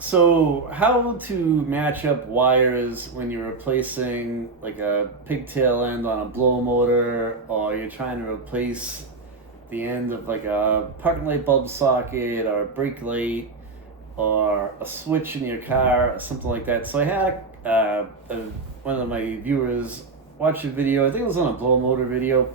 So, how to match up wires when you're replacing like a pigtail end on a blow motor, or you're trying to replace the end of like a parking light bulb socket or a brake light or a switch in your car or something like that. So I had one of my viewers watch a video. I think it was on a blow motor video,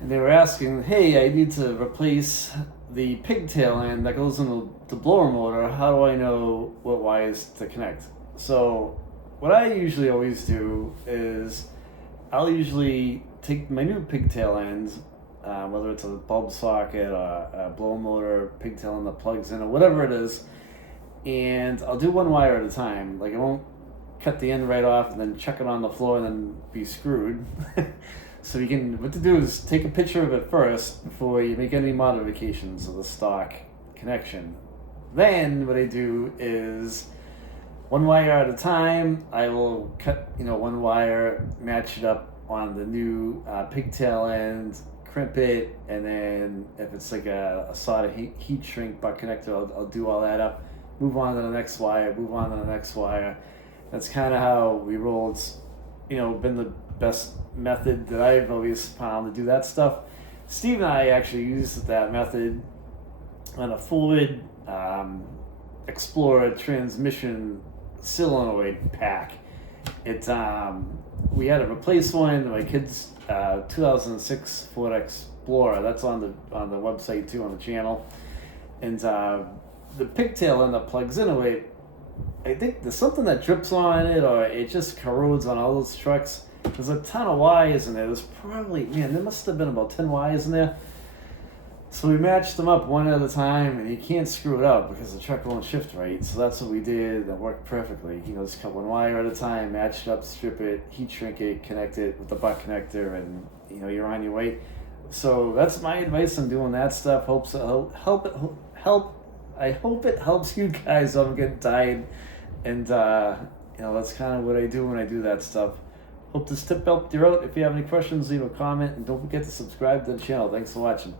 and they were asking, "Hey, I need to replace the pigtail end that goes in the blower motor. How do I know what wires to connect?" So, what I usually always do is I'll usually take my new pigtail end, whether it's a bulb socket or a blower motor pigtail end that plugs in or whatever it is, and I'll do one wire at a time. Like I won't cut the end right off and then chuck it on the floor and then be screwed. So you can, what to do is take a picture of it first before you make any modifications of the stock connection. Then what I do is one wire at a time. I will cut, one wire, match it up on the new pigtail end, crimp it, and then if it's like a solder heat shrink butt connector, I'll do all that up. Move on to the next wire. Move on to the next wire. That's kind of how we roll. It's been the best method that I've always found to do that stuff. Steve and I actually used that method on a Ford Explorer transmission solenoid pack. It's we had to replace one. My kid's 2006 Ford Explorer. That's on the website too, on the channel. And the pigtail end that plugs into it, I think there's something that drips on it, or it just corrodes on all those trucks. There's a ton of wires in there. There's probably, there must have been about 10 wires in there. So we matched them up one at a time, and you can't screw it up because the truck won't shift right. So that's what we did. That worked perfectly. Just cut one wire at a time, match it up, strip it, heat shrink it, connect it with the butt connector, and you're on your way. So that's my advice on doing that stuff. I hope it helps you guys. I'm getting tired, and that's kind of what I do when I do that stuff. Hope this tip helped you out. If you have any questions, leave a comment, and don't forget to subscribe to the channel. Thanks for watching.